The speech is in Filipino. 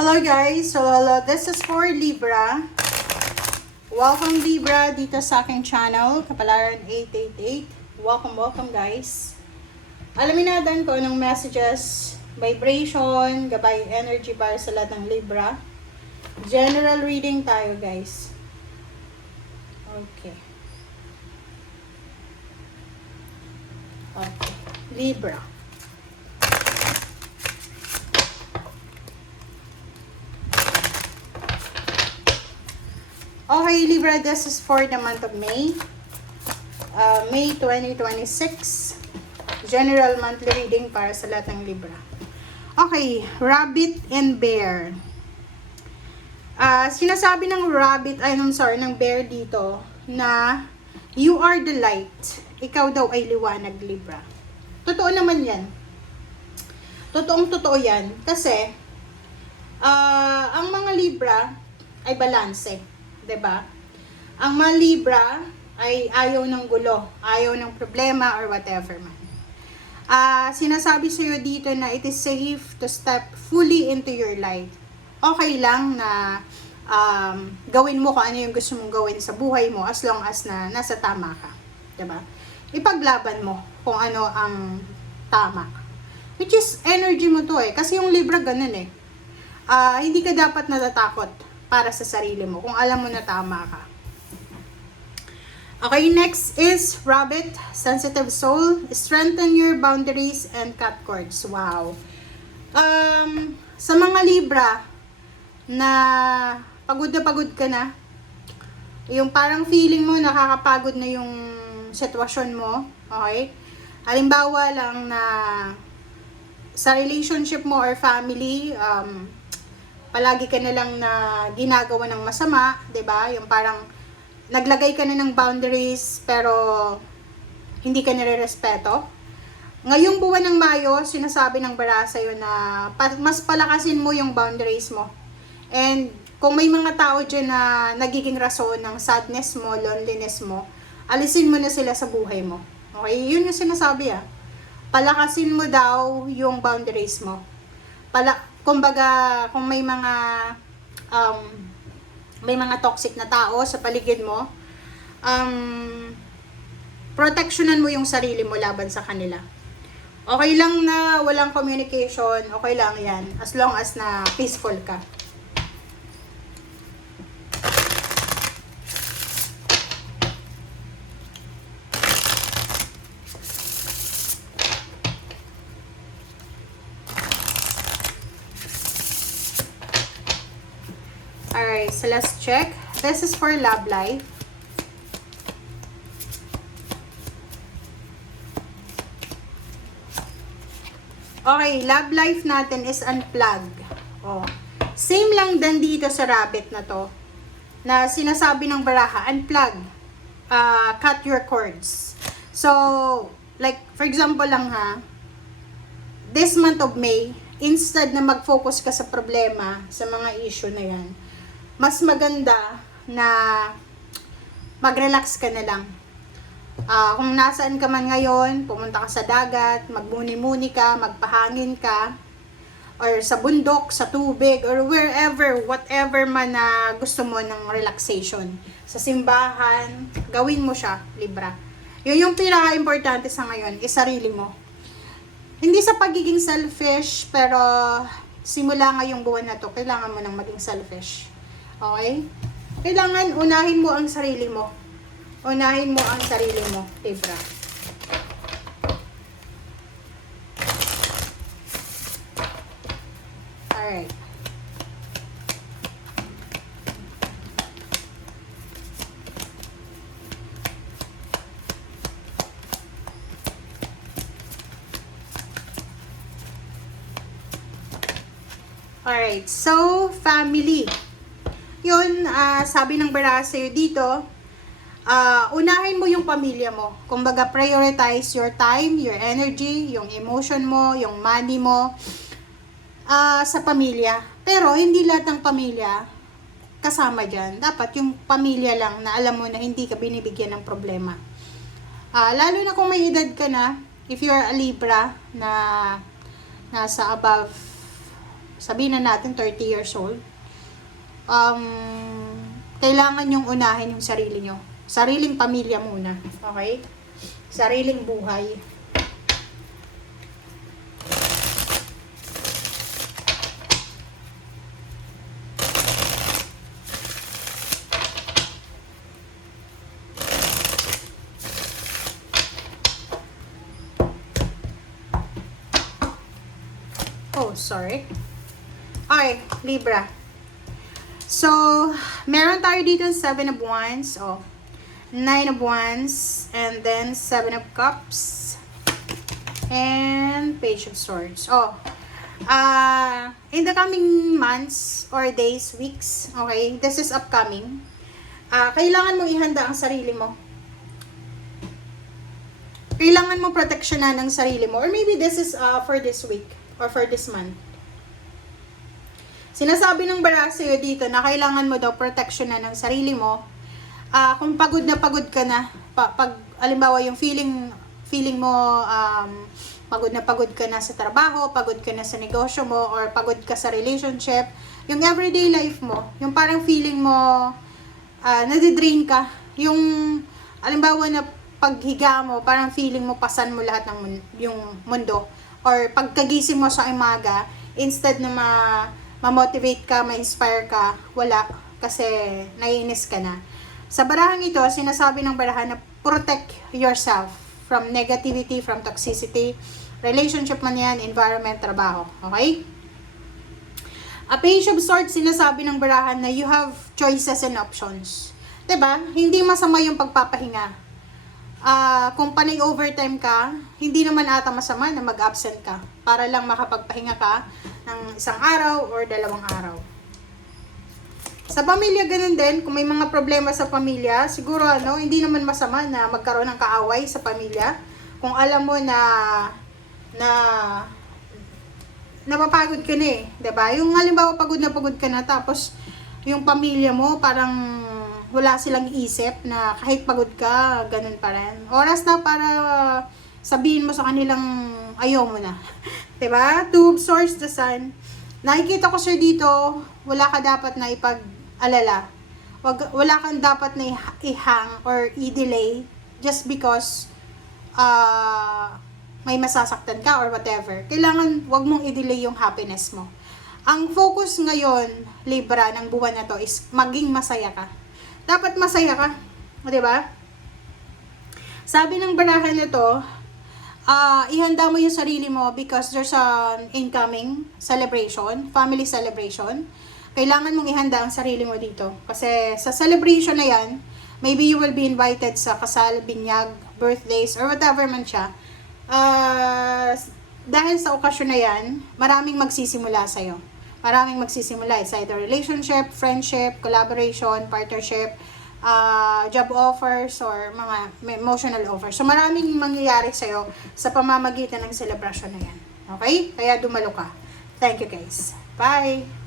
Hello guys, so hello, this is for Libra. Welcome Libra dito sa aking channel, Kapalaran 888. Welcome guys. Alamin natin kung anong messages, vibration, gabay energy para sa lahat ng Libra. General reading tayo guys. Okay. Libra. Okay, Libra, this is for the month of May. May 2026. General monthly reading para sa lahat ng Libra. Okay, rabbit and bear. Sinasabi ng ng bear dito na you are the light. Ikaw daw ay liwanag, Libra. Totoo naman yan. Totoo yan. Kasi, ang mga Libra ay balanse. 'Di ba? Ang mga Libra ay ayaw ng gulo, ayaw ng problema or whatever man. Sinasabi sa iyo dito na it is safe to step fully into your light. Okay lang na gawin mo kung ano yung gusto mong gawin sa buhay mo as long as na nasa tama ka. 'Di ba? Ipaglaban mo kung ano ang tama. Which is energy mo to kasi yung Libra ganun hindi ka dapat natatakot para sa sarili mo, kung alam mo na tama ka. Okay, next is rabbit, sensitive soul, strengthen your boundaries and cut cords. Wow. Sa mga Libra na pagod ka na, yung parang feeling mo nakakapagod na yung sitwasyon mo, okay? Halimbawa lang na sa relationship mo or family, palagi ka na lang na ginagawa ng masama, 'di ba? Yung parang naglagay ka na ng boundaries pero hindi ka nire-respeto. Ngayong buwan ng Mayo, sinasabi ng bara sa'yo na mas palakasin mo yung boundaries mo. And kung may mga tao dyan na nagiging rason ng sadness mo, loneliness mo, alisin mo na sila sa buhay mo. Okay? Yun yung sinasabi Palakasin mo daw yung boundaries mo. Kumbaga, kung may mga toxic na tao sa paligid mo, protectionan mo yung sarili mo laban sa kanila. Okay lang na walang communication, okay lang yan, as long as na peaceful ka. Alright, so let's check. This is for love life. Okay, love life natin is unplug. Same lang din dito sa rabbit na to. Na sinasabi ng baraha, unplug. Cut your cords. So, like, for example lang this month of May, instead na mag-focus ka sa problema, sa mga issue na yan, mas maganda na mag-relax ka na lang. Kung nasaan ka man ngayon, pumunta ka sa dagat, magmuni-muni ka, magpahangin ka, or sa bundok, sa tubig, or wherever, whatever man na gusto mo ng relaxation. Sa simbahan, gawin mo siya, Libra. Yun yung pinaka-importante sa ngayon, is sarili mo. Hindi sa pagiging selfish, pero simula ngayong buwan na to, kailangan mo nang maging selfish. Okay? Kailangan unahin mo ang sarili mo. Unahin mo ang sarili mo, Libra. Alright. Alright, so family. Yun, sabi ng bara sa'yo dito, unahin mo yung pamilya mo. Kumbaga, prioritize your time, your energy, yung emotion mo, yung money mo, sa pamilya. Pero, hindi lahat ng pamilya kasama dyan. Dapat yung pamilya lang na alam mo na hindi ka binibigyan ng problema. Lalo na kung may edad ka na, if you're a Libra na nasa above sabihin na natin 30 years old, kailangan yung unahin yung sarili nyo. Sariling pamilya muna. Okay? Sariling buhay. Oh, sorry. Alright, Libra. So, meron tayo dito 7 of Wands, 9 of Wands, and then 7 of Cups, and Page of Swords. In the coming months, or days, weeks, okay, this is upcoming, kailangan mo ihanda ang sarili mo. Kailangan mo proteksyonan ang sarili mo, or maybe this is for this week, or for this month. Sinasabi ng baraha sa'yo dito na kailangan mo daw proteksyonan ng sarili mo. Kung pagod ka na, pag alimbawa yung feeling mo, pagod ka na sa trabaho, pagod ka na sa negosyo mo, or pagod ka sa relationship, yung everyday life mo, yung parang feeling mo, nadidrain ka, yung alimbawa na paghiga mo, parang feeling mo pasan mo lahat ng yung mundo, or pagkagising mo sa umaga, instead na ma-motivate ka, ma-inspire ka, wala, kasi naiinis ka na. Sa barahang ito, sinasabi ng barahan na protect yourself from negativity, from toxicity, relationship man yan, environment, trabaho. Okay? A Page of Swords, sinasabi ng barahan na you have choices and options. 'Di ba? Hindi masama yung pagpapahinga. Kung panay overtime ka, hindi naman ata masama na mag-absent ka para lang makapagpahinga ka ng isang araw or 2 araw. Sa pamilya, ganun din. Kung may mga problema sa pamilya, siguro hindi naman masama na magkaroon ng kaaway sa pamilya. Kung alam mo na napapagod ka na 'di ba? Yung halimbawa pagod ka na, tapos yung pamilya mo parang wala silang isip na kahit pagod ka, ganun pa rin. Oras na para sabihin mo sa kanilang ayaw mo na. 'Di ba? Two of Swords, the Sun. Nakikita ko sir dito, wala ka dapat na ipag-alala. Wala kang dapat na i-hang or i-delay just because may masasaktan ka or whatever. Kailangan wag mong i-delay yung happiness mo. Ang focus ngayon, Libra, ng buwan na to is maging masaya ka. Dapat masaya ka, 'di ba? Sabi ng barahan nito, ihanda mo yung sarili mo because there's an incoming celebration, family celebration. Kailangan mong ihanda ang sarili mo dito kasi sa celebration na 'yan, maybe you will be invited sa kasal, binyag, birthdays, or whatever man siya. Dahil sa okasyon na 'yan, maraming magsisimula sa'yo. Maraming magsisimula. It's either relationship, friendship, collaboration, partnership, job offers, or mga emotional offers. So, maraming mangyayari sa'yo sa pamamagitan ng celebration na yan. Okay? Kaya dumalo ka. Thank you guys. Bye!